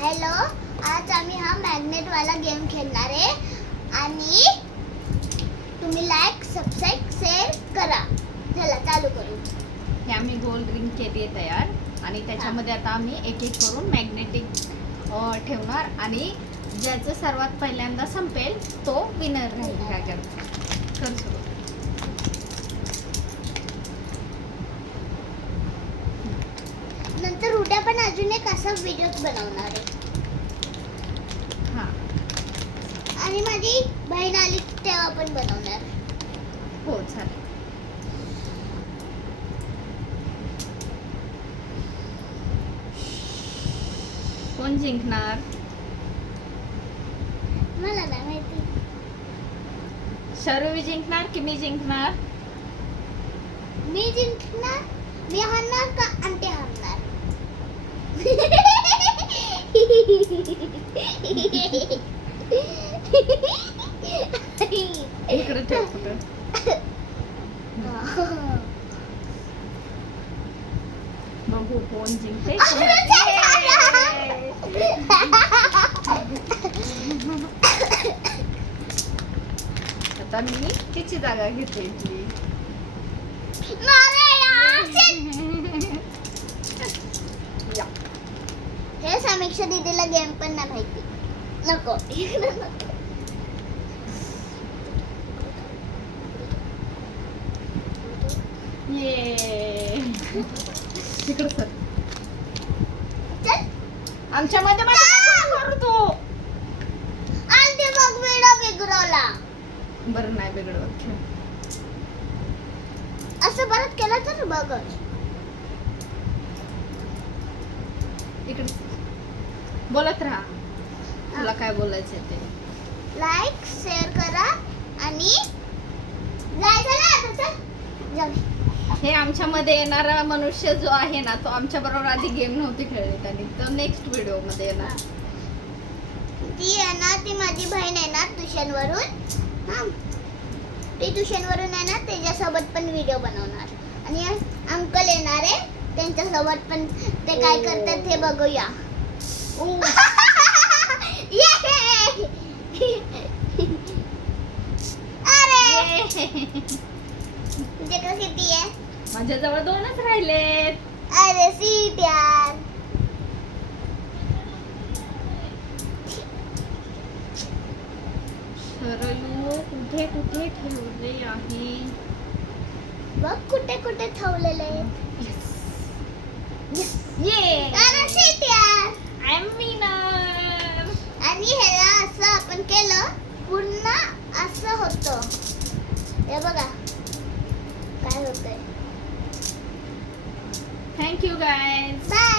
Hello, आज आम्ही हा मॅग्नेट वाला गेम खेळणार आहे आणि तुम्ही लाईक सबस्क्राईब शेअर करा. चला चालू करू. हे आम्ही गोल रिंग केली आहे तयार आणि त्याच्यामध्ये आता आम्ही एक एक करून मॅग्नेटिक ठेवणार आणि ज्याचं सर्वात पहिल्यांदा संपेल तो विनर राहील ह्या गेमचा. कर सुरू. नंतर उद्या पण अजून एक असा व्हिडिओ बनवणार आहे. हां आणि माझी बहीण आली तेव्हा पण बनवणार. हो चालेल. कोण जिंकणार? मला नाही माहिती. शर्वी जिंकणार की मी जिंकणार? मी जिंकणार. मी हारणार का आंटी हारणार? इकडे ठेव कुठं. बघू कोण जिंकते. आता मी तिची जागा घेते इथली. या. हे समीक्षा दीदीला गेम पण नाही माहिती. नको. ये तिकडं सर. चल. आमच्या मध्ये करू तू. आंटी बघ वेडा बिघडवला. बरं नाही बिघडवत. खेळ. असं परत केलं तर बघच. इकडे बोलत राहा. तुला काय बोलायचं ते. लाईक शेअर करा आणि जायचं ना आता. चल जाऊ. हे आमच्या मध्ये येणारा मनुष्य जो आहे ना तो आमच्या बरोबर आधी गेम नव्हती खेळली त्यांनी. तर नेक्स्ट व्हिडिओ मध्ये येणार. ती येणार. ती माझी बहीण येणार ट्युशन वरून. हा, ती ट्युशन वरून येणार. त्याच्यासोबत पण व्हिडिओ बनवणार. आणि अंकल येणार आहे. त्यांच्यासोबत पण ते काय करतात ते बघूया. अरे तुझ्याकडे किती आहे? माझ्याजवळ 2च राहिलेत. अरे सीट यार. शरयू कुठे कुठे ठेवले आहे? बघ कुठे कुठे ठेवलेले. ये अरे सीट यार. I am winner. आणि ह्याला असं आपण केलं पूर्ण असं होतं. हे बघा काय होतंय. Thank you guys. बाय.